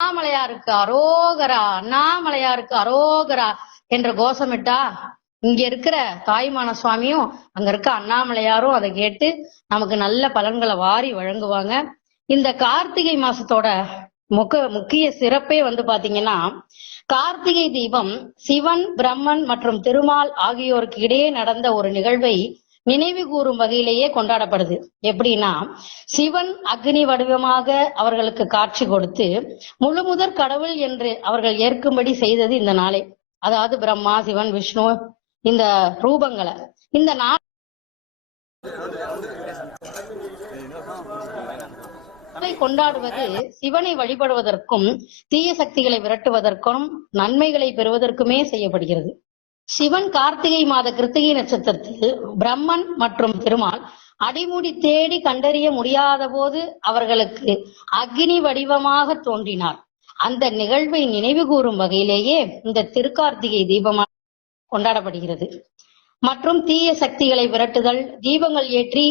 அண்ணாமலையாருக்கு அரோகரா, அண்ணாமலையாருக்கு அரோகரா என்ற கோஷமிட்டா இங்க இருக்கிற தாயுமான சுவாமியும் அங்க இருக்க அண்ணாமலையாரும் அதை கேட்டு நமக்கு நல்ல பலன்களை வாரி வழங்குவாங்க. இந்த கார்த்திகை மாசத்தோட முக்கிய சிறப்பே பாத்தீங்கன்னா, கார்த்திகை தீபம் சிவன், பிரம்மன் மற்றும் திருமால் ஆகியோருக்கு இடையே நடந்த ஒரு நிகழ்வை நினைவு கூறும் வகையிலேயே கொண்டாடப்படுது. எப்படின்னா, சிவன் அக்னி வடிவமாக அவர்களுக்கு காட்சி கொடுத்து முழுமுதற் கடவுள் என்று அவர்கள் ஏற்கும்படி செய்தது இந்த நாளே. அதாவது பிரம்மா, சிவன், விஷ்ணு இந்த ரூபங்களை இந்த நாளை கொண்டாடுவது சிவனை வழிபடுவதற்கும் தீய சக்திகளை விரட்டுவதற்கும் நன்மைகளை பெறுவதற்குமே செய்யப்படுகிறது. சிவன் கார்த்திகை மாத கிருத்திகை நட்சத்திரத்தில் பிரம்மன் மற்றும் திருமால் அடிமுடி தேடி கண்டறிய முடியாத போது அவர்களுக்கு அக்னி வடிவமாக தோன்றினார். அந்த நிகழ்வை நினைவு கூறும் வகையிலேயே இந்த திருக்கார்த்திகை தீபமாக கொண்டாடப்படுகிறது. மற்றும் தீய சக்திகளை விரட்டுதல், தீபங்கள் ஏற்றி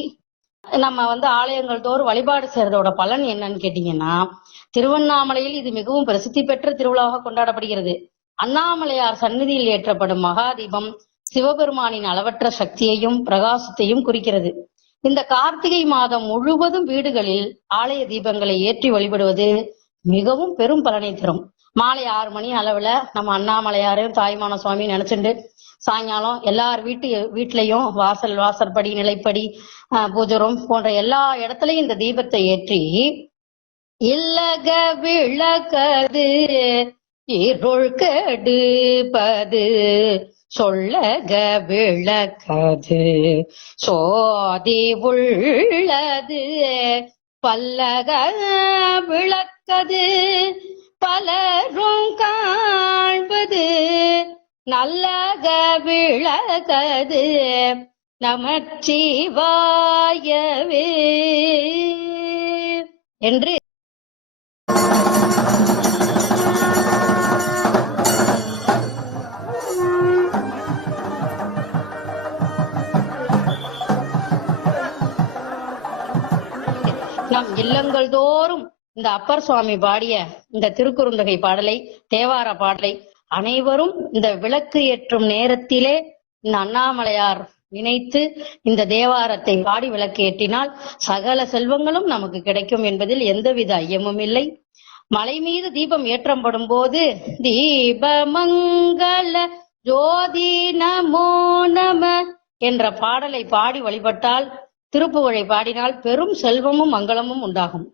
நம்ம ஆலயங்கள் தோறும் வழிபாடு செய்யறதோட பலன் என்னன்னு கேட்டீங்கன்னா, திருவண்ணாமலையில் இது மிகவும் பிரசித்தி பெற்ற திருவிழாவாக கொண்டாடப்படுகிறது. அண்ணாமலையார் சந்நிதியில் ஏற்றப்படும் மகா தீபம் சிவபெருமானின் அளவற்ற சக்தியையும் பிரகாசத்தையும் குறிக்கிறது. இந்த கார்த்திகை மாதம் முழுவதும் வீடுகளில் ஆலய தீபங்களை ஏற்றி வழிபடுவது மிகவும் பெரும் பலனை தரும். மாலை 6 மணி அளவுல நம்ம அண்ணாமலையாரையும் தாயுமான சுவாமி நினைச்சுட்டு சாயங்காலம் எல்லார் வீட்லயும் வாசற்படி, நிலைப்படி, பூஜை ரூம் போன்ற எல்லா இடத்துலயும் இந்த தீபத்தை ஏற்றி இல்லக விளக்கது இருள் கெடுப்பது சொல்லக விளக்கது சோதி உள்ளது பல்லக விளக்கது பலரும் காண்பது நல்லக விளக்கது நமச்சிவாயவே என்று நம் இல்லங்கள் தோறும் இந்த அப்பர் சுவாமி பாடிய இந்த திருக்குறுந்தொகை பாடலை, தேவார பாடலை அனைவரும் இந்த விளக்கு ஏற்றும் நேரத்திலே இந்த அண்ணாமலையார் நினைத்து இந்த தேவாரத்தை பாடி விளக்கு ஏற்றினால் சகல செல்வங்களும் நமக்கு கிடைக்கும் என்பதில் எந்தவித ஐயமும் இல்லை. மலை மீது தீபம் ஏற்றப்படும் போது தீபமங்கள ஜோதி நமோ நம என்ற பாடலை பாடி வழிபட்டால், திருப்புகழை பாடினால் பெரும் செல்வமும் மங்களமும் உண்டாகும்.